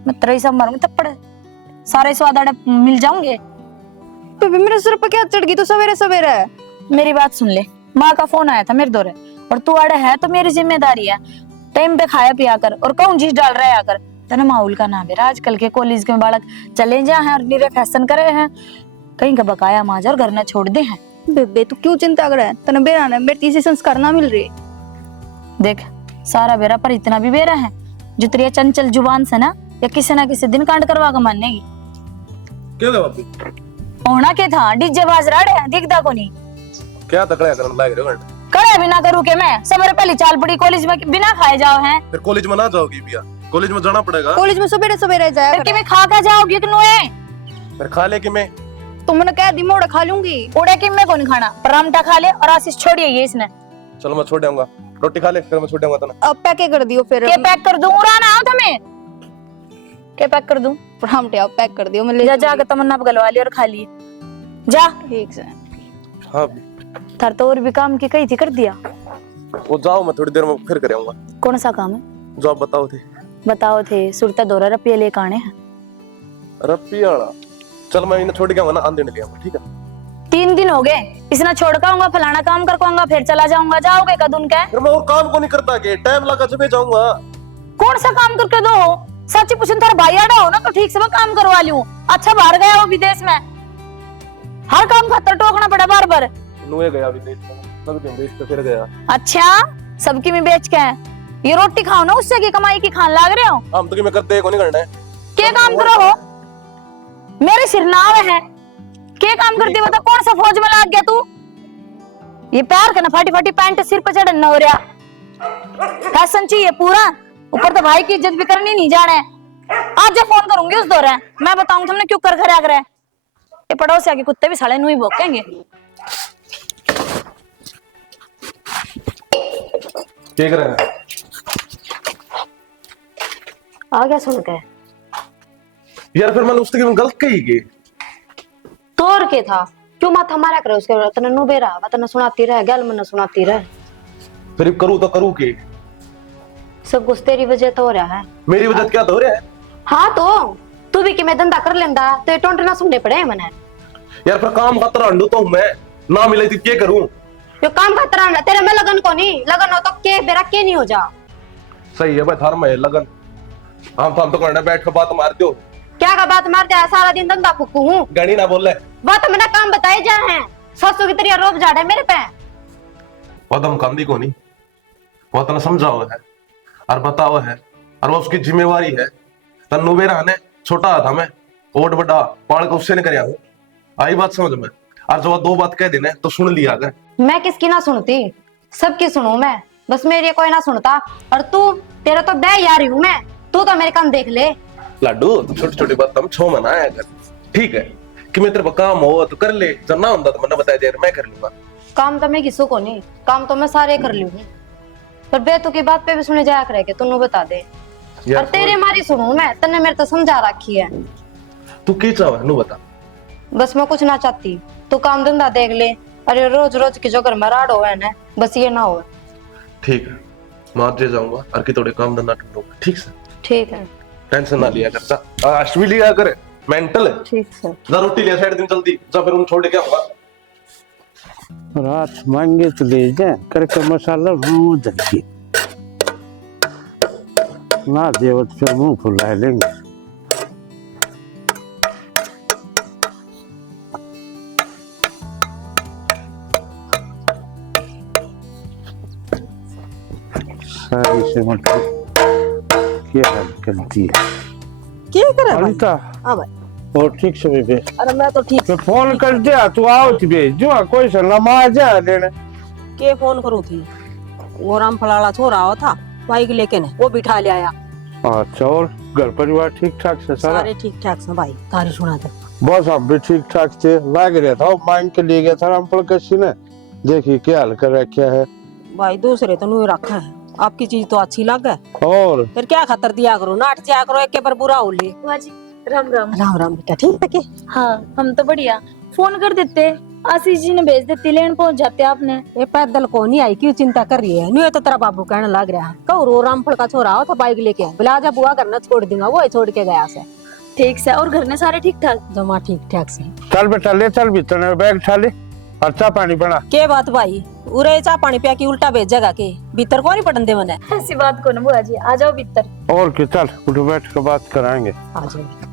मैं तेरे ही सब मारूंगी थप्पड़, सारे स्वाद आड़े मिल जाऊंगे। बेबी मेरे सिर पर क्या चढ़ गई तू सवेरे सवेरे? मेरी बात सुन ले, माँ का फोन आया था मेरे दौरे, और तू आड़े है तो मेरी जिम्मेदारी है। टाइम पे खाया पिया कर और कौन चीज डाल रहा है कर। तेना माहौल का नाम है, आजकल के कॉलेज के बालक चले जा हैं और निरे फैशन करे हैं, कहीं का बकाया माजा और घर न छोड़ दे हैं। बेबे तू क्यों चिंता कर रहा है? तने बेरा ने मेरे तीसरी संस्कार ना मिल रही। देख सारा बेरा पर इतना भी बेरा है जो तेरी चंचल जुबान से ना किसी दिन कांड करवा कर मानेगी। क्यों गया बापू? होना के था डीजे बाज रहा है, दिखदा को नहीं। क्या तकड़ा करने लाग रहे हो? करे बिना करूँ के मैं सबरे पहली चाल पड़ी कॉलेज में बिना खाए जाओ हैं। फिर कॉलेज में ना जाओगी भैया? कॉलेज में जाना पड़ेगा। कॉलेज में सवेरे सवेरे जाया फिर कि मैं खा के जाओगी कि नुए? फिर खा ले कि मैं तुमने कह दी मोड़ा खा लूंगी। उड़े कि मैं कौन खाना, परामठा खा ले और आशीष छोड़िए ये इसने। चलो मैं छोड़ दूंगा, रोटी खा ले फिर मैं छोड़ दूंगा तना। अब पैके कर दियो फिर। के पैक कर दूं? उड़ा ना आओ तुम्हें, के पैक कर दूं? परामठे आप पैक कर दियो, मैं ले जा जाके तमन्ना पगलवा ली और खा लिए जा। ठीक से। हाँ थार तो और भी काम की कही थी कर दिया। वो जाओ, मैं थोड़ी देर में फिर कर आऊंगा। कौन सा काम है? जो आप बताओ थे। बताओ थे सुरता दौरा रुपये लेकर आने हैं। रपियाड़ा चल मैं इन्हें छोड़ के आऊंगा ना, आंधी ले आऊंगा ठीक है। 3 दिन हो गए, इसने छोड़ के आऊंगा, फलाना काम कर आऊंगा, फिर चला जाऊंगा। जाओगे कदून के? फिर मैं और काम को नहीं करता के टाइम लगा जब जाऊंगा। कौन सा काम करके दो? सच्ची पूछन थार भाई आड़ा हो ना तो ठीक से मैं काम करवा लूं। अच्छा बाहर गया हो विदेश में, हर काम खातर टोकना पड़ा बार बार। नुए गया विदेश में, सब दिन बेच के फिर गया। अच्छा सबकी में बेच के ये रोटी खाओ ना, उससे की कमाई की खान लाग रहे हो। हम तो कि मैं करते को नहीं करना है। क्या काम करो हो? मेरे सिर नाव है, क्या काम करती बता? कौन सा फौज में लाग गया तू? ये प्यार का ना फाटी फाटी पैंट सिर पे चढ़ना हो रहा, फैशन चाहिए पूरा, ऊपर तो भाई की इज्जत भी करनी नहीं जाने। आज जो फोन करूंगी उस दौरे मैं बताऊंगी तुमने क्यों कर खराग रहे। ये पड़ोसिया के कुत्ते भी साले नुई भौंकेंगे। क्या कर रहा है? आ गया सुन के यार फिर मैंने उसकी गलत कही की तोर के था क्यों माथा मारा करे उसके तने नु बेरा तने सुनाती रहे गल मन सुनाती रहे। फिर करूँ तो करूँ की? सब कुछ तेरी वजह तो हो रहा है। मेरी वजह क्या तो हो रहा है? हाँ तो तू भी कि मैं धंधा कर लेंदा तो ये टोंट ना सुनने पड़े मने। यार फिर काम खातर अंडू तो मैं ना मिले थी क्या करूं? जो काम खातर आना तेरे में लगन को नहीं, लगन हो तो के बेरा के नहीं हो जा। सही है भाई थार में लगन, हम तो करने बैठ के बात मार दो। क्या का बात मारते है? सारा दिन धंधा फुकू हूँ, गणी ना बोल ले। बात मैंने काम बताए जा हैं, सासू की तेरी रोब झाड़े मेरे पे। वो दम कांदी को नहीं, वो तने समझाओ है और बताओ है और वो उसकी जिम्मेवारी है। तन्नू बेरा ने छोटा था मैं ओट बड़ा पाल के उससे ने करया हूं, आई बात समझ में। और जो 2 बात कह देने तो सुन लिया कर। मैं किसकी ना सुनती, सबकी सुनू मैं, बस मेरी कोई ना सुनता। और तू तेरा तो बे यारी हूं मैं, तू तो मेरे काम देख ले। लाडू छोटी छोटी बात तुम छो मनाया कर ठीक है कि मैं तेरे को काम हो तो कर ले, जब ना होता तो मैंने बताया दे मैं कर लूंगा। काम तो मैं किसी को नहीं, काम तो मैं सारे कर लूं, पर बेतु की बात पे भी सुने जाया करे के तू बता दे। और तेरे मारी सुनू मैं, तन्ने मेरे तो समझा रखी है। तू की चाह नु बता। बस मैं कुछ ना चाहती, तू काम धंधा देख ले। अरे रोज रोज की जो घर में राड़ हो ना, बस ये ना हो। ठीक है मैं आज जाऊंगा और कि थोड़े काम धंधा ढूंढूंगा ठीक से। ठीक है टेंशन ना लिया करता, आज भी लिया करे मेंटल है। ठीक है जा रोटी लिया साइड दिन जल्दी जा, फिर उन छोड़ के आऊंगा। रात मांगे तो ले जाए करके मसाला भून दे ना देव तो फिर मुंह फुला लेंगे। सारी से मतलब क्या हाल करती है? क्या करे भाई? अनिता हाँ भाई। और ठीक से बेबे अरे मैं तो ठीक। तो फोन कर दिया तू आओ थी भेज जो कोई सलामा आ जा लेने के फोन करूँ थी, वो राम फलाड़ा छोरा हो था बाइक लेके ने वो बिठा ले आया। अच्छा और घर परिवार ठीक ठाक से सारा? सारे ठीक ठाक से भाई, तारी सुना दे। बस हम भी ठीक ठाक थे, लाग रहा था मांग के लिए गया था रामफल कशी ने, देखिए क्या हाल कर रखा है भाई। दूसरे तो नहीं रखा है, आपकी चीज तो अच्छी लगे और फिर क्या खतर दिया करो, नाट दिया करो एक के पर बुरा हो ले। राम राम। राम राम बेटा, ठीक है के? हाँ हम तो बढ़िया, फोन कर देते आशीष जी ने भेज देती लेन पहुंच जाते आपने। ये पैदल को नहीं आई, क्यों चिंता कर रही है? नहीं है तो तेरा बाबू कहने लग रहा है कहू रो रामफल का छोरा हो था बाइक लेके, बोला आजा बुआ करना छोड़ दूंगा, वो ही छोड़ के गया से। ठीक से, और घर में सारे ठीक ठाक? जमा ठीक ठाक से। चल बेटा ले चल भीतर बैग उठा ले और चाय पानी बना। के बात भाई, उरे चा पानी पिया की उल्टा भेजेगा के भीतर को नहीं पड़न दे मने। ऐसी बात को ना बुआ जी, आ जाओ भीतर। और क्या, चल उठ बैठ कर बात कराएंगे। आ जाओ।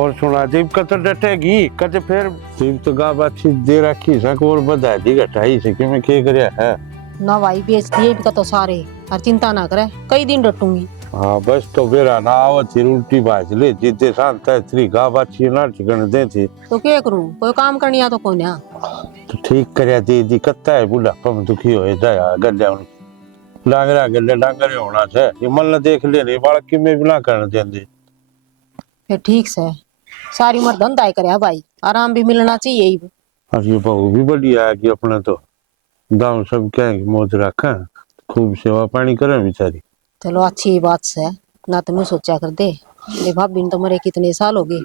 और सुना दीप का तो डटेगी कद फिर दीप तो गा बात दे रखी सक और बधा दी घटाई से कि मैं के करया है ना भाई, बेच दिए इनका तो सारे, और चिंता ना करे, कई दिन डटूंगी। हाँ बस तो बेरा ना आवत थी उल्टी बाज ले जिद्दे शांत है थ्री गा बात ना ठिकाने दे थी तो क्या करूं, कोई काम करनी आ तो कौन है। तो ठीक करया दे दी कत्ता है बुढ़ापा में दुखी हो जाया गड्ढा डांगरा गड्ढे डांगरे होना से ये मन देख ले नहीं बालक की में भी ना करने देंगे। फिर ठीक से सारी उम्र धंधा ही करे भाई, आराम भी मिलना चाहिए। और ये बहू भी बढ़िया है कि अपने तो गाँव सब क्या है कि मौज रखा खूब सेवा पानी करे बेचारी। चलो अच्छी बात से ना, तुम सोचा कर दे मेरे भाभी ने तो मरे कितने साल हो गए,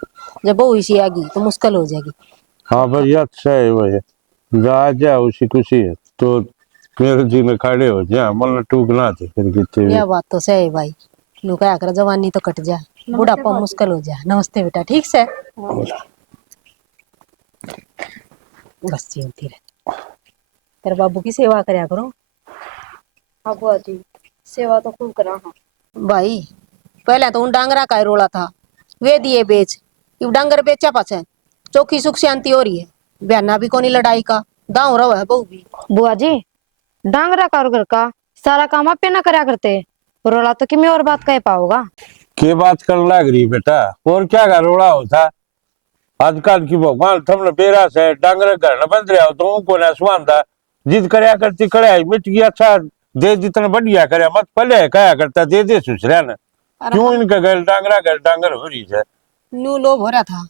जब बहू इसी आगी तो मुश्किल हो जाएगी। हाँ भाई अच्छा है वही जा जा उसी खुशी है तो मेरे जी में खड़े हो जा मन टूक ना थे फिर कितने यह बात तो सही भाई, लोग क्या कर जवानी तो कट जा, बुढ़ापा मुश्किल हो जाए। नमस्ते बेटा, ठीक से बस होती रहे, तेरे बाबू की सेवा करया करो। हाँ बुआ जी, सेवा तो खूब करा। हाँ भाई पहले तो उन डांगरा का ही रोला था, वे दिए बेच, अब डांगर बेचा पाछे चौकी सुख शांति हो रही है, बहना भी कोनी लड़ाई का दाव रहो है बहू भी। बुआ जी, डांगरा का और घर का सारा काम आप पे ना करया करते, रोला तो कि मैं और बात कह पाऊंगा। के बात कर लग रही बेटा और क्या का रोड़ा होता आजकल की भगवान थमने बेरा से डांगर घर न बंद रहा हो तो उनको ना सुहांदा जिद करया करती कड़ाई मिट गया अच्छा दे जितना बढ़िया करया मत पहले कहा करता दे दे सुसरा न क्यों इनका घर डांगर हो रही है। न्यू लोभ हो रहा था,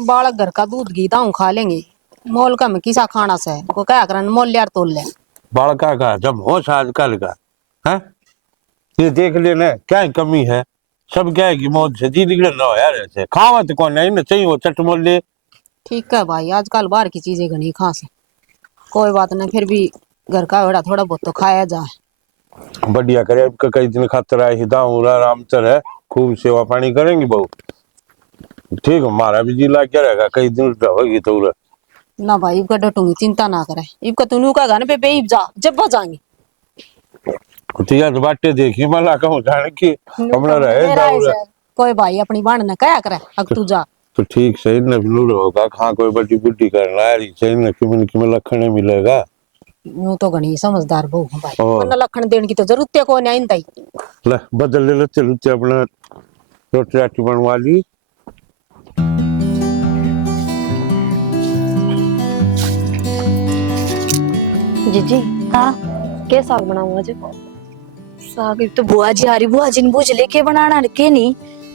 बालक घर का दूध घी दाऊ खा लेंगे, मोल का में किसा खाना से को क्या करन मोल लियार तोल ले। बालका का जब होश आजकल का है ये देख लेना क्या कमी है, सब क्या है कि मौज से जी निकले ना हो यार ऐसे खावत कौन नहीं ना चाहिए वो चट मोल ले। ठीक है भाई, आजकल बाहर की चीजें घनी खास है, कोई बात नहीं, फिर भी घर का बड़ा थोड़ा बहुत तो खाया जाए। बढ़िया करे कई दिन खातर आए दाऊ आराम तर है खूब सेवा पानी करेंगे बहू ठीक है हमारा भी जी ला क्या रहेगा कई दिन रहेगी तो ना भाई इबका डटूंगी, चिंता ना करे, इबका तू का गाने पे बेईब जा जब जाएंगे तो बाटे देखी मला कहूँ जाने की हमने रहे दाऊ कोई भाई अपनी बाण ने क्या करे, अब तू जा। तो ठीक सही न नूर होगा खा कोई बड़ी बुद्धि करना है सही न कि लखन मिलेगा। यूं तो घनी समझदार बहू है भाई, वरना लखन देने की तो जरूरत है को नहीं आई। ले बदल ले लेते लुते अपना रोटी राटी बनवा ली। जीजी हाँ, के साग बनाऊंगा जी? साग तो बुआ जी आ रही, बुआ जी ने पूछ ले के बनाना के नहीं,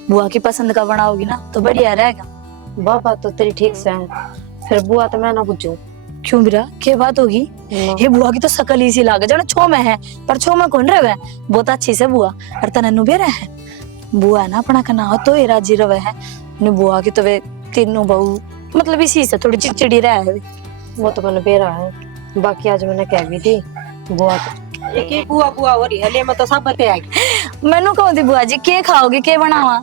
बुआ की पसंद का बनाओगी ना तो बढ़िया रहेगा। बाबा तो तेरी ठीक से है, फिर बुआ तो मैं ना पूछू। क्यों बिरा क्या बात होगी? ये बुआ की तो शकल इसी लागे जाना छो में है, पर छो में कौन रहे बहुत अच्छी से बुआ और तनन्नू भी रहे बुआ ना अपना का ना तो राजी रवे है ने बुआ की तो वे तीनों बहू मतलब इसी से थोड़ी चिड़चिड़ी रहे है। वो तो मैंने बेरा है, बाकी आज मैंने कह भी थी बुआ एक बुआ बुआ हो रही है ले मैं तो सब बते आएगी। मैनू कहूँ थी बुआ जी के खाओगे के बनावा?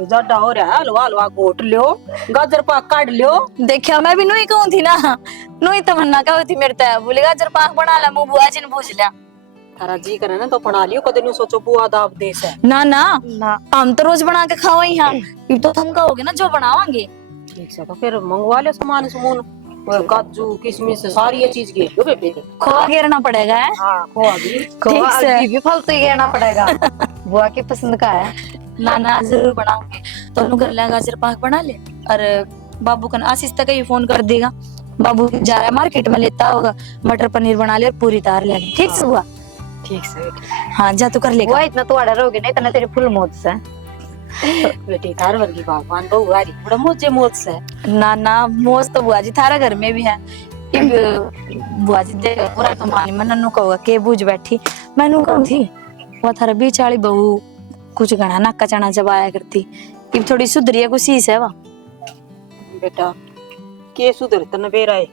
ज्यादा हो रहा है, हलवा हलवा गोट लियो, गाजर पाक काट लियो। देखिया मैं भी नुई कहूँ थी ना, नुई तमन्ना कहूँ थी मेरे तो बोले गाजर पाक बना ला, मुँह बुआ जी ने पूछ लिया। थारा जी करे ना तो बना लियो, कदे नु सोचो बुआ दाब दे से। ना ना हम तो रोज बना के खाओ यहाँ, ये तो तुम कहोगे ना जो बनावांगे। ठीक से तो फिर मंगवा ले सामान सुमून, काजू किशमिश सारी ये चीज के जो बेबे खोआ घेरना पड़ेगा है? हाँ खोआ भी ठीक से भी फालतू ही कहना पड़ेगा। बुआ की पसंद का है। ना ना जरूर बनाऊंगे, तो घर ला गाजर पाक बना ले और बाबू का आशीष तक ही फोन कर देगा, बाबू जा रहा है मार्केट में लेता होगा, मटर पनीर बना ले और पूरी तार ले। ठीक से हुआ? ठीक से हाँ जा तू कर लेगा। बुआ इतना तो आड़ा रहोगे नहीं इतना तेरी फुल मौत से बेटी थार वर्गी भगवान बहु आ रही बड़ा मुझे मौत से। ना ना मोज तो बुआ जी थारा घर में भी है, बुआ जी देख पूरा तो मानी मैं नन्नू कहूँगा के बूझ बैठी, मैनू कहूँ थी वो थारा बीच वाली बहू कुछ घना नक्का चना चबाया करती, अब थोड़ी सुधरी है कुछ सी है वा। बेटा के सुधर तन बेरा है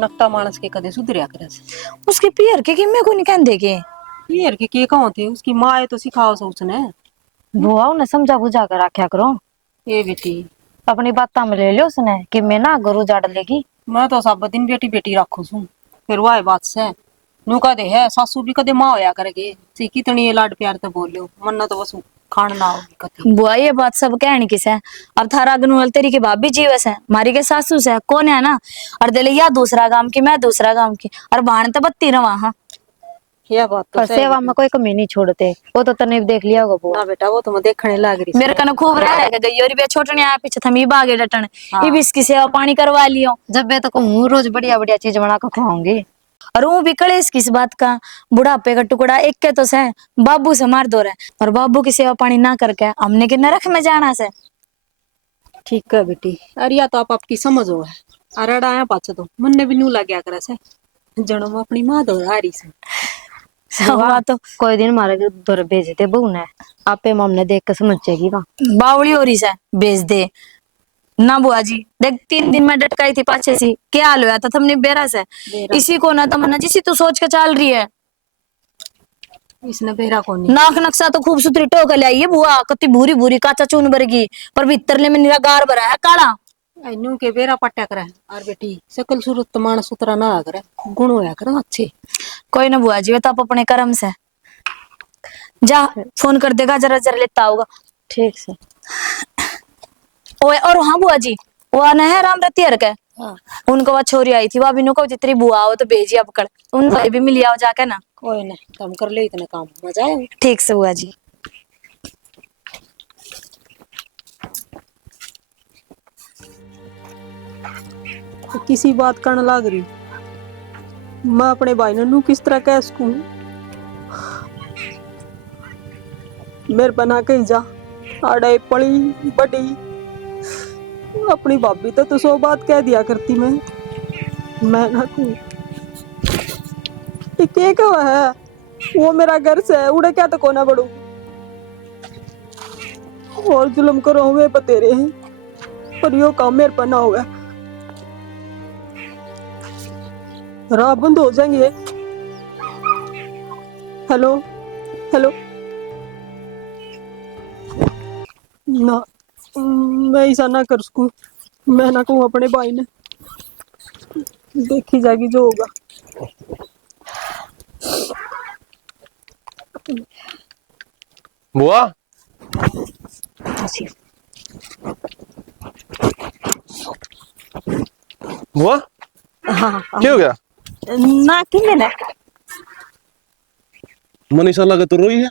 नकटा मानस के कदे सुधरिया करे से। उसके पियर के किम्मे को नहीं कहते के यार के कौन थे उसकी माँ है तो सिखाओ से उसने। बुआ उन्हें समझा बुझा कर रखा करो। ये बेटी अपनी बात में ले लो उसने कि मैं ना गुरु जा डलेगी। मैं तो सब दिन बेटी बेटी रखू छू फिर वाह बात से नू कदे है सासू भी कदे माँ होया करेगी सी कितनी ये लाड प्यार तो बोलो मन तो बस खान ना होगी कति। बुआ ये बात सब कहनी किस है और थारा गनुअल तेरी के भाभी जीवस है मारी के सासू से कौन है ना और दिले या दूसरा गांव की मैं दूसरा गांव की और बाण तो बत्ती रवा हाँ यह बात तो पर सही सेवा में कोई कमी नहीं छोड़ते। वो तो तने देख लिया होगा बुआ। ना बेटा वो तो मैं देखने लग रही मेरे कने खूब रहा है गई और छोटने आया पीछे थमी बागे डटन हाँ। ये भी इसकी सेवा पानी करवा लियो जब मैं तो कहूँ रोज बढ़िया बढ़िया चीज बना कर खुआऊंगी। और वो भी कलेस किस बात का बुढ़ापे का टुकड़ा एक के तो से बाबू से मार दो रहे और बाबू की सेवा पानी ना करके हमने के नरक में जाना से। ठीक है बेटी अरे या तो आप आपकी समझो है अरे आया पाछो तो मन ने भी नू लग गया करे से जन्म अपनी माँ दो आ रही से। हुआ तो कोई दिन मारे घर भेज दे बहू ने आपे मम ने देख कर समझ जाएगी वहाँ। बावड़ी हो रही से भेज दे ना बुआ जी देख 3 दिन में डटकाई थी पाछे सी क्या हाल हुआ था तुमने बेरा से इसी को ना तमन्ना जिसी तू सोच के चल रही है इसने बेरा को नहीं नाक नक्शा तो खूब सुथरी टोक ले आई है बुआ कति भूरी भूरी काचा चून भरगी पर भीतरले में निरा गार भरा है काला नू के बेरा पट्टा करे और बेटी सकल सूरत तो मानस सुतरा ना करे गुण होया करे अच्छे। कोई ना बुआ जी वो तो आप अपने कर्म से जा फोन कर देगा जरा जरा लेता होगा। ठीक से। ओए और हाँ बुआ जी वो आना है राम रतियर के हाँ उनको वह छोरी आई थी वह बिनु को जितनी बुआ हो तो भेजी अब कल उनको भी मिल आओ जाके ना। कोई ना तुम कर ले इतने काम मजा आए। ठीक से बुआ जी। तो किसी बात करने लग रही मैं अपने भाई ने नू किस तरह कह सकूं मेरे बना के जा आड़े पड़ी बड़ी अपनी भाभी तो सौ बात कह दिया करती मैं ना कहूं ये क्या है वो मेरा घर से है उड़े क्या तो कोना बढ़ू और जुल्म करो हुए बतेरे हैं पर यो काम मेरे पर ना हुआ राह बंद हो जाएंगे। हेलो हेलो ना मैं ऐसा ना कर सकूं मैं ना कहूँ अपने भाई ने देखी जाएगी जो होगा। बुआ बुआ हाँ क्या हो गया ना कि मैंने मनीषा लगे तो रोई है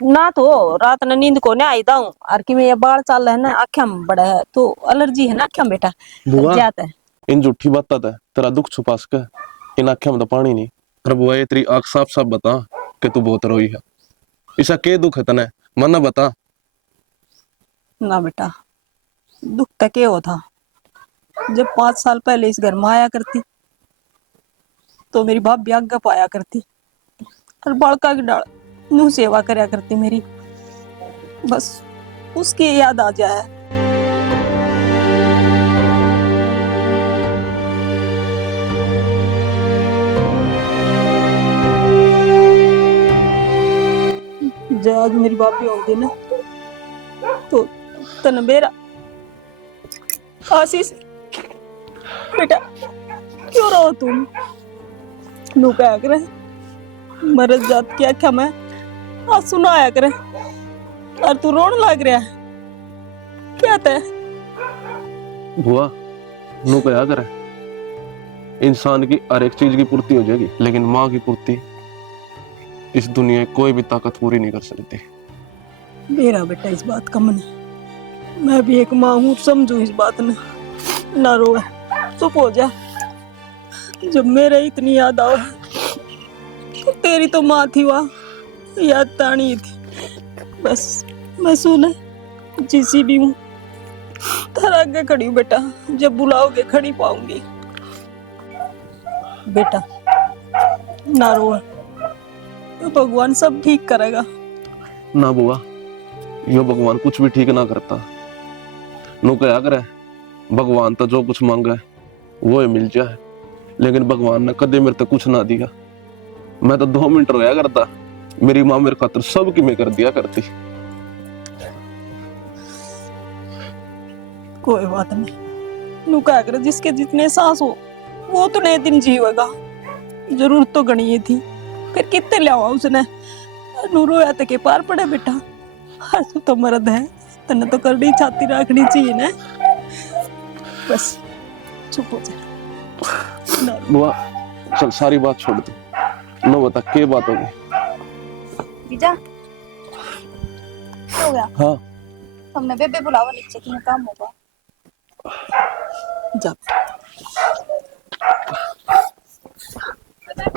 ना तो रात ने नींद को नहीं आई दाऊं और कि मैं ये बाल चल रहा है ना आँखें में बड़ा है तो एलर्जी है ना आँखें में बेटा बुआ जाता है। इन झूठी बात तेरा दुख छुपा सके इन आँखें में तो पानी नहीं पर बुआ ये तेरी आँख साफ साफ बता कि तू बहुत रोई है ऐसा क्या दुख है तने मना बता। ना बेटा दुख तक ये हो था जब 5 साल पहले इस घर में आया करती तो मेरी भाभी आगे पाया करती और बड़का की डाल नू सेवा करया करती मेरी बस उसकी याद आ जाए। जब आज मेरी भाभी होती ना तो तन मेरा आशीष बेटा क्यों रो तुम नू क्या करे मरद जात की आख्या में आंसू ना आया करे और तू रोने लग रहा है क्या था बुआ नू क्या करे इंसान की हर एक चीज की पूर्ति हो जाएगी लेकिन माँ की पूर्ति इस दुनिया में कोई भी ताकत पूरी नहीं कर सकती। मेरा बेटा इस बात का मन मैं भी एक माँ हूँ समझू इस बात ने ना रोए चुप हो जा जब मेरे इतनी याद आओ तो तेरी तो माँ थी वहाँ याद तानी थी बस मैं सुने जिसी भी हूँ तेरा आगे खड़ी हूँ बेटा जब बुलाओगे खड़ी पाऊंगी बेटा ना रोए तो भगवान सब ठीक करेगा। ना बुआ यो भगवान कुछ भी ठीक ना करता नू क्या करे भगवान तो जो कुछ मांगे वो ही मिल जाए लेकिन भगवान ने कदे मेरे तक कुछ ना दिया। मैं तो 2 मिनट रोया करता, मेरी माँ मेरे खातर सब की मैं कर दिया करती। कोई बात नहीं, नू क्या कर, जिसके जितने सांस हो वो तो नए दिन जीवेगा। जरूरत तो गणी ही थी, फिर कितने लियावा उसने। नू रोया तो के पार पड़े बेटा। हर तू तो मर्द है, तने तो करनी छाती रखनी चाहिए ना। बस चुप हो जा ना। बुआ चल सारी बात छोड़ दे, नो बता क्या बात होगी। जीजा हो गया? हाँ हमने बेबे बुलावा नीचे कि काम होगा। जा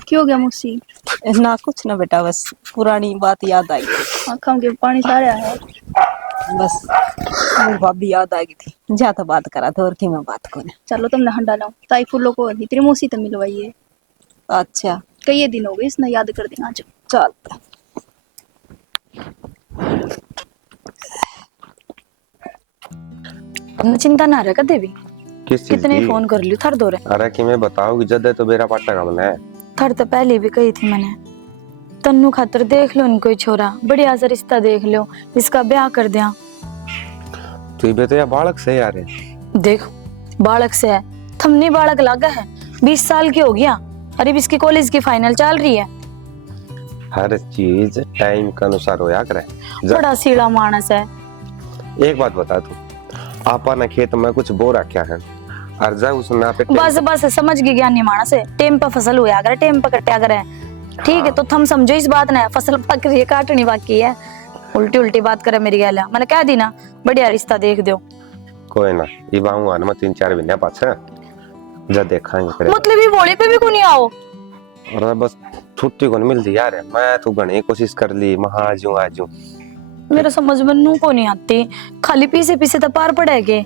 क्यों हो गया मुसी? ना कुछ ना बेटा, बस पुरानी बात याद आई। आँखों के पानी सारे है। बस वो भाभी याद आ गई थी, ज्यादा बात करा था और की मैं बात को। चलो तुमने हंडा लाओ, ताई फूलों को इतनी मौसी तो मिलवाई है। अच्छा कई दिन हो गए, इसने याद कर देना आज। चल। चिंता ना रहे कदे भी, किस चीज कितने की? फोन कर लियो थर दो रे। अरे कि मैं बताऊँ कि जद तो बेरा पाटा का मन है। थर तो पहले भी कही थी मैंने, तन्नू खातर देख लो कोई छोरा, बढ़िया सा रिश्ता देख लो, इसका ब्याह कर दिया। तू बे तो या बालक से यार है। देख बालक से है, थमनी बालक लागा है, 20 साल की हो गया, अरे इसकी कॉलेज की फाइनल चल रही है। हर चीज टाइम के अनुसार होया करे। बड़ा सीड़ा मानस है। एक बात बता तू, आपा ने खेत में कुछ बो रखा है और जा उसने पे बस बस समझ गई ज्ञानी मानस है, टेम पर फसल हुआ करे, टेम पर कट्या करे। ठीक है तो थम समझो इस बात ने, फसल पक रही है, काटनी बाकी है। उल्टी उल्टी बात करे मेरी गैला, मैंने कह दी ना बढ़िया रिश्ता देख दो। कोई ना, ये बाहू मैं 3-4 महीने पाछे जब देखांगे करे। मतलब ये बोली पे भी को नहीं आओ। और बस छुट्टी को नहीं मिलती यार, मैं तो घणी कोशिश कर ली, मैं आज हूँ। मेरा समझ में नू को नहीं आती, खाली पीछे पीछे तो पार पड़ेगे।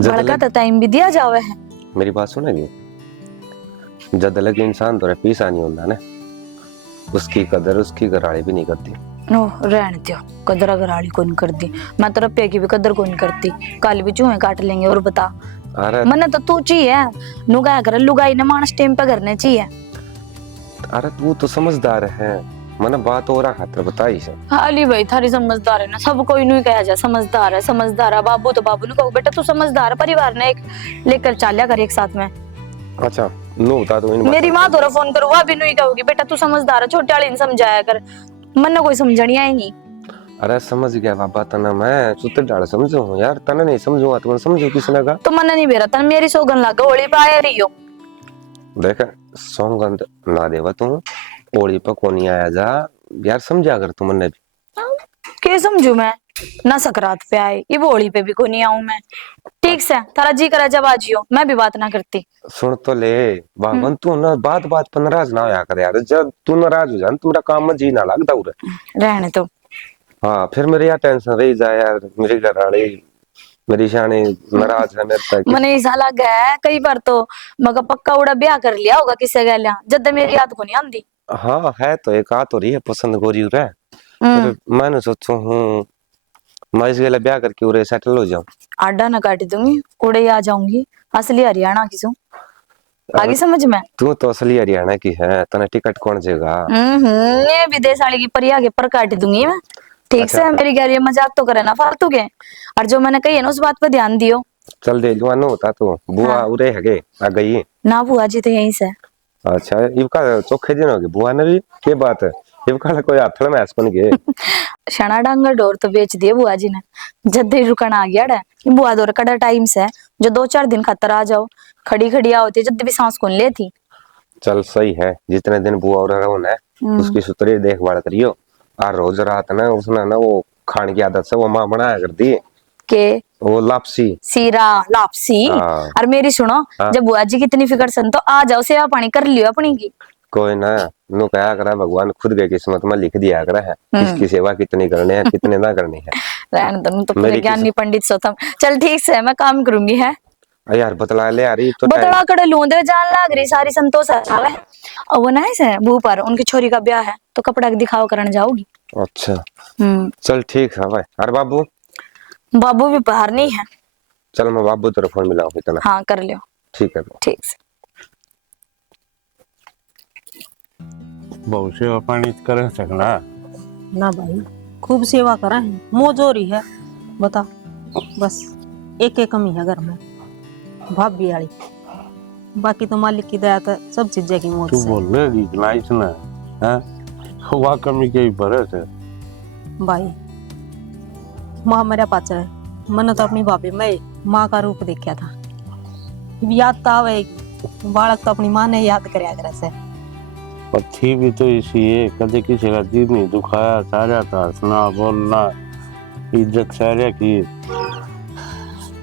बड़का तो टाइम भी दिया जावे है। मेरी बात सुनेगी, जद लग इंसान तो पीसा नहीं होता ना, उसकी कदर उसकी घराड़ी भी नहीं करती। नो रहने दो, कदर घराड़ी को नहीं करती, मैं तो रुपये की भी कदर को नहीं करती। कल भी चूहे काट लेंगे। और बता, अरे मने तो तू चाहिए, नुगा कर लुगाई ने मानस टेम पे करने चाहिए। अरे तू तो समझदार है, मैंने बात हो रहा खातर बताई से। हाली भाई थारी समझदार है ना, सब कोई नहीं कहा जा समझदार है समझदार है। बाबू तो बाबू ने कहो बेटा तू समझदार है, परिवार ने एक लेकर चालिया कर एक साथ में। अच्छा नो बता तू इन मेरी माँ तोरा फोन करो, वह भी नहीं कहोगी बेटा तू समझदार है, छोटे वाली ने समझाया कर, मन कोई समझनी आएगी। अरे समझ गया बाबा, तना मैं सुते डाल समझो हूँ यार, तना नहीं समझूंगा तो समझो किसने का। तो मन नहीं बेरा तन मेरी सोगन लगा, होली पे आया रही हो। देख सौगंध ना देवा तू, ओली पर कोनी आया जा यार, समझा कर तू मन्ने भी। के समझू मैं, ना सकरात पे आए, ये होली पे भी को नहीं आऊं मैं। ठीक से तारा जी करा जब आजियो, मैं भी बात ना करती। सुन तो ले बाबन, तू ना बात बात पर नाराज ना होया कर यार, जब तू नाराज हो जा तुम्हारा काम में जी ना लगता उरे। रहने तो हाँ फिर मेरे यार टेंशन रही जाए यार, मेरी घरवाली मेरी शानी नाराज है मेरे तक। मने ऐसा लगा है कई बार तो मगर पक्का उड़ा ब्याह कर लिया होगा किसी गैलिया, जद मेरी याद को नहीं आंदी। हाँ है तो एक आ तो रही है पसंद गोरी उरे, फिर मैंने सोचू हूँ मैं इस गले ब्याह करके उरे सेटल हो जाऊं। आडा ना काटी दूंगी, उड़े ही आ जाऊंगी, असली हरियाणा की सू। आगे समझ में। तू तो असली हरियाणा की है, तने टिकट कौन देगा? ये विदेश वाली की परिया के पर काट दूंगी मैं। ठीक अच्छा। से मेरी गैर ये मजाक तो करे ना फालतू के, और जो मैंने कही है ना उस बात पे ध्यान दियो। चल दे लुआ नो होता तो बुआ हाँ। उरे है आ गई। ना बुआ जी तो यहीं से। अच्छा इवका चोखे दिन हो गए बुआ ने भी, के बात है इवका कोई हाथ में ऐस बन गए। शना डांगर डोर तो बेच दिए बुआ जी ने, जद ही रुकन आ गया बुआ दौर कड़ा टाइम से, जो 2-4 दिन खातर आ जाओ, खड़ी खड़ी होती जद भी सांस कौन लेती। चल सही है, जितने दिन बुआ और रहो ना उसकी सुतरी देखभाल करियो, और रोज रात ना उसने ना वो खाने की आदत से वो माँ बनाया कर दी के वो लापसी सीरा लापसी। हाँ। और मेरी सुनो, हाँ। जब बुआ जी की इतनी फिक्र सन तो आ जाओ, सेवा पानी कर लियो अपनी की। कोई ना नु कहा करा भगवान खुद के किस्मत में लिख दिया करा है किसकी सेवा कितनी करनी है कितने ना करनी है। रहने दो, तो पूरे मेरी ज्ञानी पंडित सोतम। चल ठीक से मैं काम करूंगी है। यार बतला ले यार, तो बतला कड़े लूंदे जान लाग रही सारी संतोष है। और वो ना है बू पर उनकी छोरी का ब्याह है तो कपड़ा दिखाओ करने जाओगी। अच्छा चल ठीक है भाई। अरे बाबू बाबू भी बाहर नहीं है। चल मैं बाबू तेरे फोन मिलाऊं इतना। हाँ कर लियो। ठीक है। ठीक से। बहुत सेवा पानी कर सकना। ना भाई खूब सेवा करा है, मौज हो रही है। बता बस एक कमी है घर में, भाभी वाली। बाकी तो मालिक की दया तो सब चीजें की मौज तू से। बोल रही इतना इतना है वह कमी के ही भरत है। भाई माँ मेरा पाचा है, मैंने तो अपनी भाभी में माँ का रूप देखा था। याद तो आवे, बालक तो अपनी माँ ने याद कराया करे से। और थी भी तो इसी है, कदे किसी का दिल नहीं दुखाया, सारा था हंसना बोलना, इज्जत सारे की।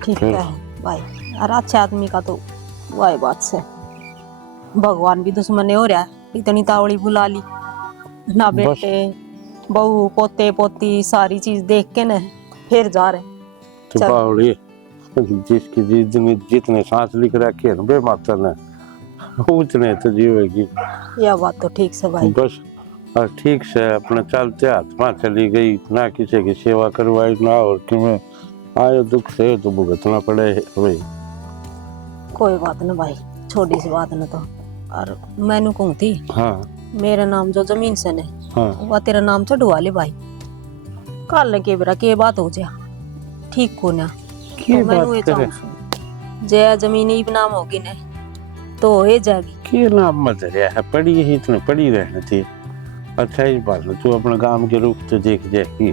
ठीक फिर? है भाई, और अच्छे आदमी का तो वही बात से भगवान भी दुश्मन हो रहा है। इतनी तावड़ी बुला ली ना, बेटे बहू पोते पोती सारी चीज देख के न फिर जा रहे। तो चल। बावड़ी जिसकी जितने सांस लिख रखे है ना बे माता ने, उतने तो जीवेगी। यह बात तो ठीक से भाई। बस और ठीक से अपने चलते हाथ में चली गई, ना किसी की सेवा करवाई ना, और कि मैं आए दुख से तो भुगतना पड़े भाई। कोई बात न भाई, छोटी सी बात न तो। और मैनू कहूँ थी, हाँ मेरा नाम जो जमीन से ने हाँ वह तेरा नाम चढ़वा ले भाई। कल न के बेरा के बात हो जा ठीक को ना। की तो मैनू ये बात करे, चाहूँ जय जमीनी भी नाम होगी न तो हो जाएगी। की नाम मत रहा है, पड़ी ही इतने पड़ी रहनी थी। अच्छा इस बात में तू अपने गांव के रूप तो देख जाएगी।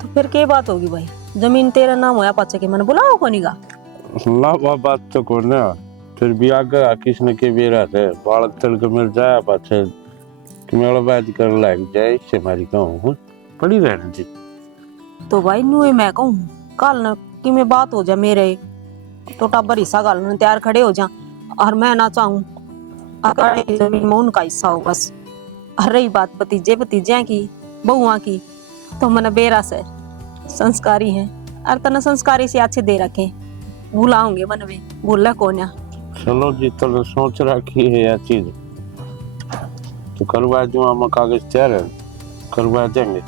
तो फिर के बात होगी भाई, जमीन तेरा नाम होया पाचे के मैंने बुलाओ को निगा। ना वह बात तो को ना, फिर भी आगे किसने के बेरा थे बालक तड़क मिल जाए पाछे कि मेरा बात कर लग जाए, इससे हमारी कहूँ पड़ी रहनी थी। तो भाई नुए मैं कहूँ कल न कि मैं बात हो जा मेरे तो टाबर हिस्सा गाल में तैयार खड़े हो जा, और मैं ना चाहूँ अगर जमीन में उनका हिस्सा हो बस। और रही बात भतीजे भतीजे की बहुआ की, तो मैंने बेरा से संस्कारी है और तना संस्कारी से अच्छे दे रखे बुलाऊंगे मन में बोला कौन है। चलो जी तो सोच रखी है यह चीज, तो करवा दूँ हम कागज तैयार है, करवा देंगे।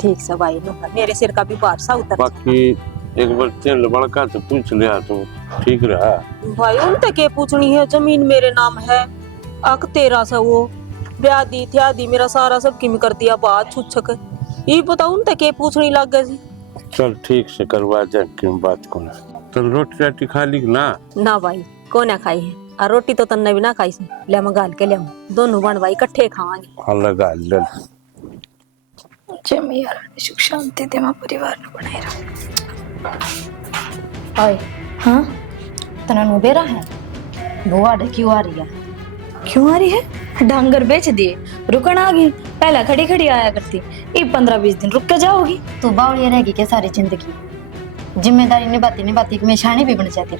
ठीक से भाई मेरे सिर का भी पार सा उतर बाकी एक बार तेल बड़का तो पूछ लिया तो ठीक रहा। भाई उनते के पूछनी है, जमीन मेरे नाम है अक तेरा सा वो ब्याह दी थी आदि मेरा सारा सब किम कर दिया बात छुछक ये पता उनते के पूछनी लग गई जी। चल ठीक से करवा दे, क्यों बात को ना। तो रोटी राटी खा ली ना भाई को ना खाई है, और रोटी तो तन्ने भी ना खाई सी ले मैं गाल के ले दोनों बन भाई इकट्ठे खावांगे। अलग अलग जय मैया रानी सुख शांति दे, मां परिवार ने बनाए रहा। ओए हाँ तना नु बेरा है बुआ डे क्यों आ रही है? क्यों आ रही है? डांगर बेच दिए, रुकन आ गई। पहला खड़ी खड़ी आया करती, ये 15-20 दिन रुक के जाओगी। तू बावली रहेगी क्या सारी जिंदगी? जिम्मेदारी निभाती निभाती मैं शानी भी बन जाती।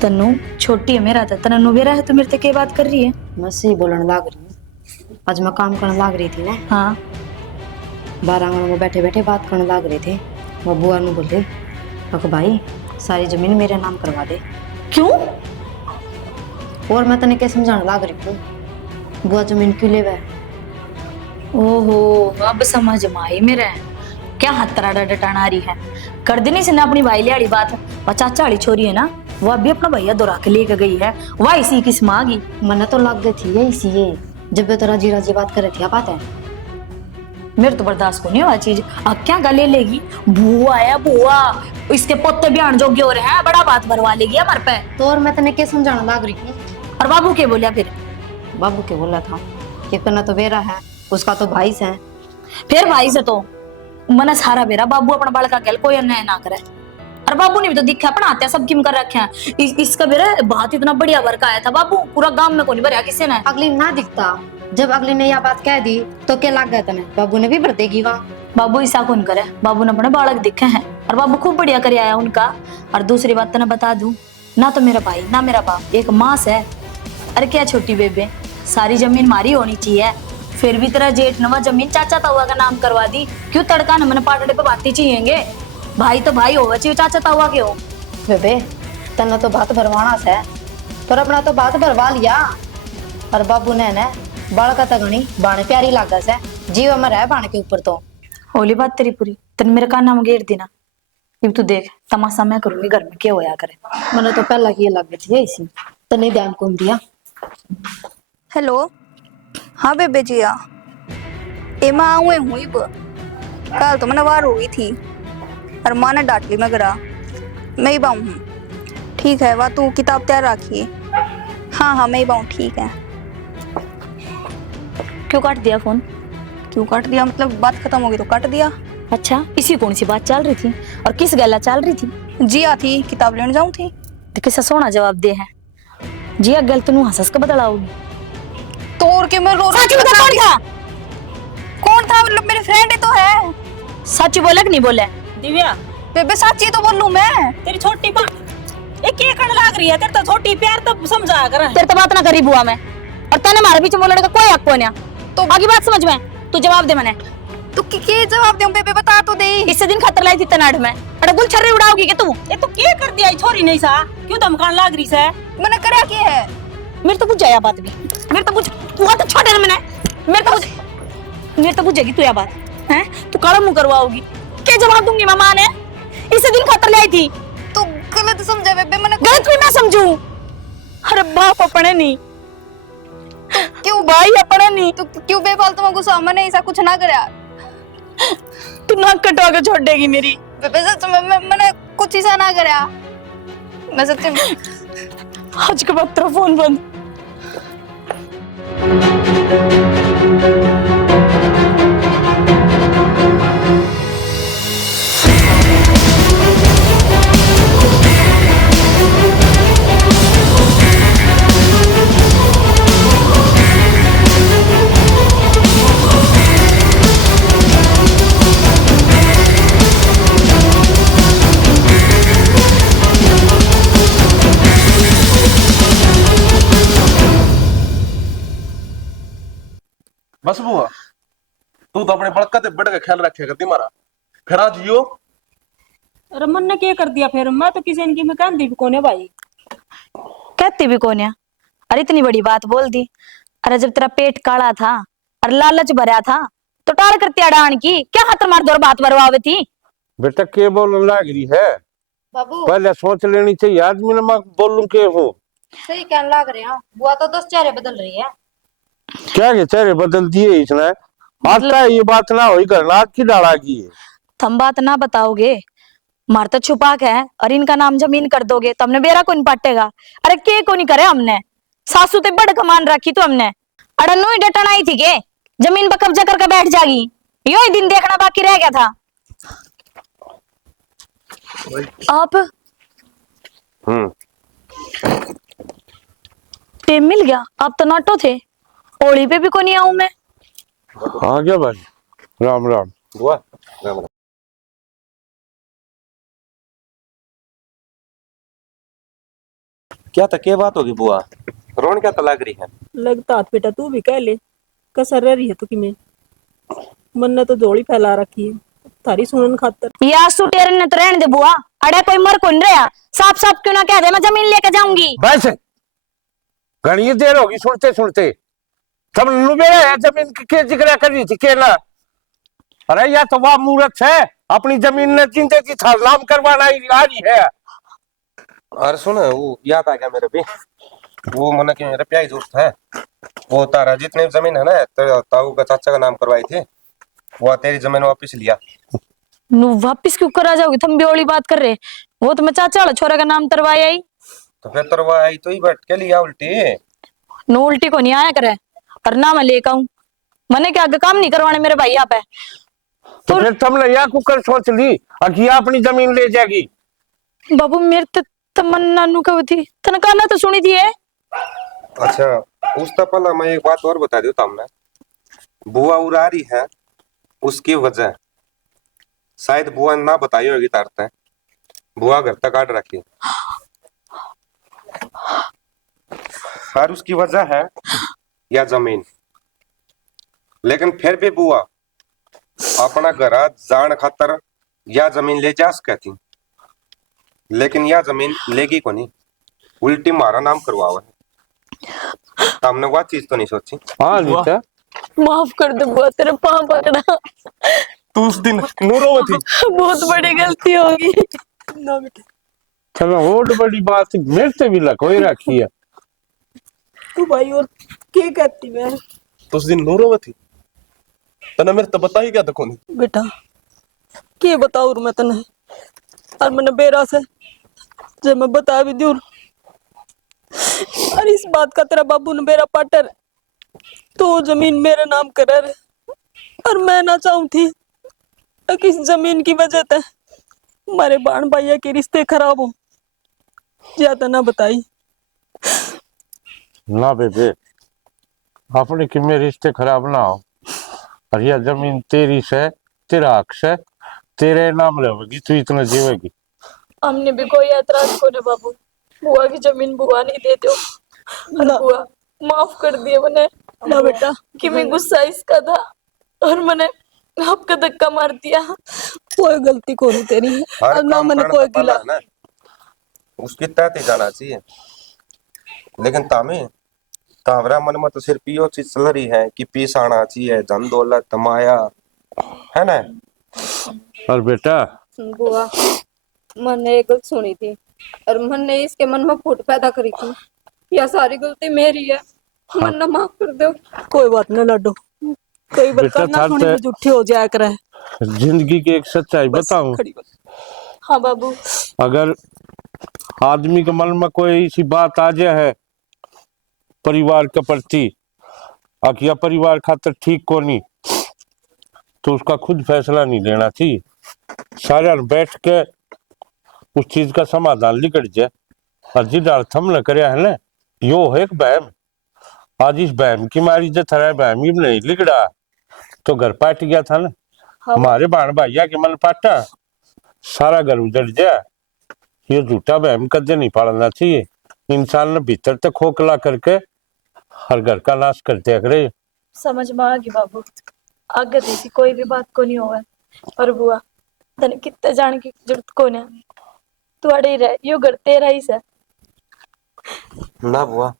तन्नू छोटी है मेरा था, तन्नू बेरा है तो मेरे से क्या बात कर रही है? मैं सही बोलने लाग रही हूँ। आज मैं काम करने लाग रही थी ना, हाँ बारह आंगन में बैठे बैठे बात करने लाग रहे थे। वो बुआ ने बोले भाई सारी जमीन मेरे नाम करवा दे। क्यों? और मैं तने क्या समझाने लाग रही हूँ, बुआ जमीन क्यों ले वह? ओहो अब समझ में आई मेरे, क्या हतरा डटाना आ रही है। कर देनी से ना अपनी भाई लियाड़ी बात, और चाचा वाली छोरी है ना वो अभी अपना भैया दोरा के लेके गई है, वह इसी की मांगी। मना तो लग गई थी ये इसी ये, जब वे तो राजी राजी बात कर रही थी बात है। मेरे तो बर्दाश्त को नहीं हुआ चीज। अब क्या गले लेगी, बुआ है बुआ, इसके पोते बयान जोगे हो रहे हैं, बड़ा बात भरवा लेगी हमारे पे। तो और मैं तने क्या समझाने लाग रही हूँ? और बाबू के बोलिया फिर? बाबू के बोला था कि करना तो बेरा है, उसका तो भाई है। फिर भाई से तो मना सारा बेरा बाबू अपना बालका गल कोई अन्याय ना करे। और बाबू ने भी तो दिखा अपना आते सब किम कर रखे हैं। इसका बेरा बात इतना बढ़िया भर का आया था बाबू, पूरा गांव में कोई भरया किसी ने। अगली ना दिखता, जब अगली ने यह बात कह दी तो क्या लग गया तने? बाबू ने भी भर देगी वहाँ। बाबू ऐसा कौन करे, बाबू ने अपने बालक दिखे हैं और बाबू खूब बढ़िया कर आया उनका। और दूसरी बात तो बता दूं ना, तो मेरा भाई ना मेरा बाप, एक माँ है। अरे क्या छोटी बेबे, सारी जमीन मारी होनी चाहिए, फिर भी तेरा जेठ नवा जमीन चाचा ताऊआ का नाम करवा दी। क्यों तड़का न मैंने पाटड़े पे बाती चाहिए? भाई तो भाई होगा चाहिए, चाचा ताऊआ के हो। बेबे तना तो बात भरवाना से, पर अपना तो बात भरवा लिया। और बाबू ने बालका तगनी बाण प्यारी लागा से, जीव अमर है बाण के ऊपर। तो होली बात तेरी पूरी, तेन मेरे कान नाम घेर देना, अब तू देख तमाशा मैं करूंगी घर में क्या होया करे। मैंने तो पहला की लग गई है इसी तने ध्यान कौन दिया। हेलो हाँ बेबे जी आ ए माँ आऊँ हुई कल तो मैंने वार हो गई थी और माँ ने डांट ली मगरा मैं ही बाऊँ हूँ। ठीक है वह तू किताब तैयार रखिए। हाँ हाँ मैं ही बाऊँ ठीक है। क्यों काट दिया फोन? क्यों काट दिया मतलब बात खत्म हो गई तो काट दिया। अच्छा इसी कौन सी बात चल रही थी और किस गला चल रही थी? जिया थी किताब लेने जाऊँ थी। तो किसा सोना जवाब दे है जिया गल तेनू हंस के बदलाऊगी। तोड़ के मैं रो सच बता कौन था? कौन था मतलब मेरे फ्रेंड ही तो है। सच बोला कि नहीं बोला? दिव्या बेबे सच ही तो बोलूं मैं। तेरी छोटी बा एक एकड़ लाग रही है तेरे तो छोटी प्यार तो समझाया कर। तेरे तो बात ना करी बुआ मैं और तने मारे बीच में बोलने का कोई हक नहीं। तो आगे बात समझ में तू जवाब दे। मैंने तू के जवाब दूं बेबे बता तो दे। इससे दिन खतर लाई थी तनाड़ में अरे गुल छर्री उड़ाओगी के तू? ये तो क्या कर दिया छोरी नहीं सा क्यों धमकान लाग रही से? मैंने करया क्या है? मेरे तो बुझ जाया बात भी। मेरे तो बुझ वो तो छोटे मैंने मेरे तो बुझेगी तू यह बात हैं। तू काला मुंह करवाओगी क्या जवाब दूंगी मैं? मां ने इससे दिन खतर लाई थी। तू गलत समझा बेबे। मैंने गलत भी मैं समझूं? अरे बाप अपने नहीं क्यों भाई अपने नहीं तू क्यों बेफालतू में गुस्सा। मैंने ऐसा कुछ ना करया। तू नाक कटवा के छोड़ देगी मेरी। बेबे सच में मैंने कुछ ऐसा ना करया। मैं सच्ची में आज के बाद तेरा फोन बंद। बस बुआ तू तो अपने बड़का ते बढ़ के ख्याल रखे करती मारा फिर आज यो रमन ने क्या कर दिया फिर? मैं तो किसी ने की मैं कहती भी कोने भाई कहती भी कौन है? अरे इतनी बड़ी बात बोल दी। अरे जब तेरा पेट काला था और लालच भरा था तो टाल करती अड़ान की क्या हाथ मार दो बात बरवावे थी। बेटा के बोलने लग रही है? बाबू पहले सोच लेनी चाहिए आदमी ने मैं बोलूं के हूँ। सही कहने लग रहे हैं। बुआ तो 10 चेहरे बदल रही है। क्या के चेहरे बदल दिए इसने? आता है ये बात ना हुई करना आज की डाला की है। तुम बात ना बताओगे मार तो छुपा के है और इनका नाम जमीन कर दोगे तो हमने बेरा को नहीं पाटेगा। अरे के को नहीं करे हमने सासू ते बड़ कमान रखी तो हमने अरे नो डटन आई थी के जमीन पर कब्जा करके बैठ जागी। यो ही दिन देखना बाकी रह गया था। आप टेम मिल गया। आप तो नाटो थे ओली पे भी को नहीं आऊं मैं। आ गया भाई। राम राम बुआ राम राम। क्या था क्या बात होगी बुआ? रोन क्या तो लग रही है? लगता हाथ बेटा तू भी कह ले कसर रह रही है तो कि मैं मन ने तो जोड़ी फैला रखी है थारी सुनन खातर। या सुटेर ने तो रहने दे बुआ। अरे कोई मर कौन रहा साफ साफ क्यों ना कह दे मैं जमीन लेके जाऊंगी। बस घनी देर होगी सुनते सुनते। तुम नुबेरा है जमीन के जिक्र कर रही थी के ना? अरे या तो वह मूर्ख है अपनी जमीन ने जिंदे की नाम करवाना ही आ रही है। अरे सुन वो याद आ गया मेरे भी। वो मन के मेरे प्याई दोस्त है वो तारा जितनी जमीन है ना ताऊ का चाचा का नाम करवाई थी वो तेरी जमीन वापस लिया। नु वापिस क्यों करा जाओगे? तुम भी ओली बात कर रहे। वो तो मैं चाचा वाला छोरा का नाम तरवाया ही। तो फिर तरवाई तो ही बैठ के लिया उल्टी। नो उल्टी को नहीं आया करे और ना मैं लेकर आऊं। मैंने क्या आगे काम नहीं करवाने मेरे भाई यहाँ पे। तो फिर तुमने या कुकर सोच ली अकिया अपनी जमीन ले जाएगी। बाबू मेरे तो तमन्ना नु कब थी तनकाना तो सुनी थी है। अच्छा उसका पहला मैं एक बात और बता दूं तुमने। बुआ उड़ा रही है उसकी वजह शायद बुआ ना बताई होगी तारते बुआ घर तक काट रखी और उसकी वजह है या जमीन। लेकिन फिर भी बुआ अपना घर जान खातर या जमीन ले जा सकती लेकिन या जमीन लेगी को नहीं उल्टी मारा नाम करवावा है। तुमने वह चीज तो नहीं सोची? हाँ नीता माफ कर दे बुआ तेरे पाँव पकड़ा। तू उस दिन नूरों में थी। बहुत बड़ी गलती होगी। ना बेटा चलो और बड़ी बात मेरे से भी लकोई रखी है। तू भाई और क्या कहती मैं तो उस दिन नूरों में थी, तने मेरे तो बता ही क्या देखो नहीं। बेटा के बताऊं मैं तने और मैंने बेरा से जब मैं बता भी दूं और इस बात का तेरा बाबू ने मेरा पाटर तो जमीन मेरे नाम कर और मैं ना चाहूं थी कि इस जमीन की वजह से हमारे बाण भैया के रिश्ते खराब हो। ज्यादा ना बताई। ना बेबे अपने कि मेरे रिश्ते खराब ना हो, और यह जमीन तेरी से, तेरा हक से, तेरे नाम रहेगी, तू इतना जीवेगी। हमने भी कोई ऐतराज को ना बाबू, बुआ की जमीन बुआ नहीं दे दो। और ना बुआ माफ कर दिए मैंने ना बेटा कि मैं गुस्सा इसका था और मैंने आपका धक्का मार दिया। कोई गलती को नहीं तेरी हर और ना काम मैंने करने कोई तो पहला गिला। है ना उसकी तहत ही जाना चाहिए। लेकिन तामे तावरा मन में तो सिर्फ यो चीज चल रही है कि पीस आना चाहिए, धन दौलत माया, है ना। और बेटा बुआ मैंने एक गलत सुनी थी और मैंने इसके मन में फूट पैदा करी थी। यह सारी गलती मेरी है, मन ना माफ कर दो। कोई बात ना लाडो, कई बार बेटा करना थार सुनी से भी झूठी हो जाया करे। जिंदगी की एक सच्चाई बस बताऊं, खड़ी बस। हाँ बाबू। अगर आदमी के मन में कोई ऐसी बात आ जाए है परिवार के प्रति, अकिया परिवार खातर ठीक को नहीं, तो उसका खुद फैसला नहीं लेना चाहिए। सारे बैठ के उस चीज का समाधान निकल जाए। और जिस अर्थ हम न करे है ना, यो है एक बहम। आज इस बहम की मारी जो थरा बहम ही नहीं लिगड़ा तो घर पाट गया था ना। हमारे बाण भैया के मन पाटा, सारा घर उजड़ जाए। ये झूठा बहम कदे नहीं पालना चाहिए। इंसान ने भीतर तक खोखला करके हर घर का नाश कर दिया करे। समझ में आ गई बाबू, आगे ऐसी कोई भी बात को नहीं होगा। और बुआ तने कितने जान की जरूरत को ना, तू अड़े ही रह, यो घर तेरा ही से। ना बुआ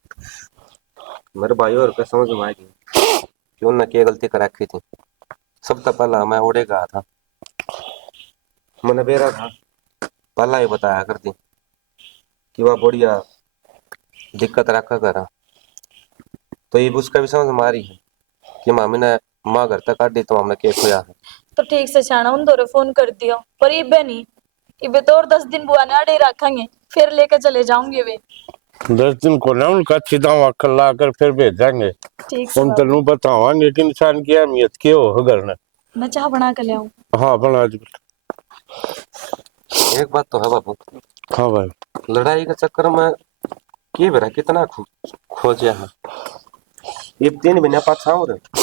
मेरे भाई और का समझ में आएगी कि उन्होंने क्या गलती कर रखी थी। सब तो पहला मैं उड़े गया था, मैंने बेरा था पहला ही बताया कर दी कि वह बढ़िया दिक्कत रखा करा। तो ये उसका भी समझ में आ रही है कि मामी ने माँ घर तक काट दी तो हमने केस होया है। तो ठीक से छाना उन दौरे फोन कर दियो, पर इबे नहीं, इबे तो और 10 दिन बुआ ने अड़े ही रखेंगे, फिर लेकर चले जाऊंगे वे। 10 दिन को ना उनका चिदावा ला कर फिर भेजेंगे। ठीक से उन बाबू। तेनू बतावांगे कि इंसान की अहमियत क्या हो घर ने। मैं चाह बना कर ले आऊं। हाँ बना जी। एक बात तो है बाबू, हाँ भाई लड़ाई के चक्कर में की बेरा कितना खोजे है। ये 3 महीने पाछा हो रहे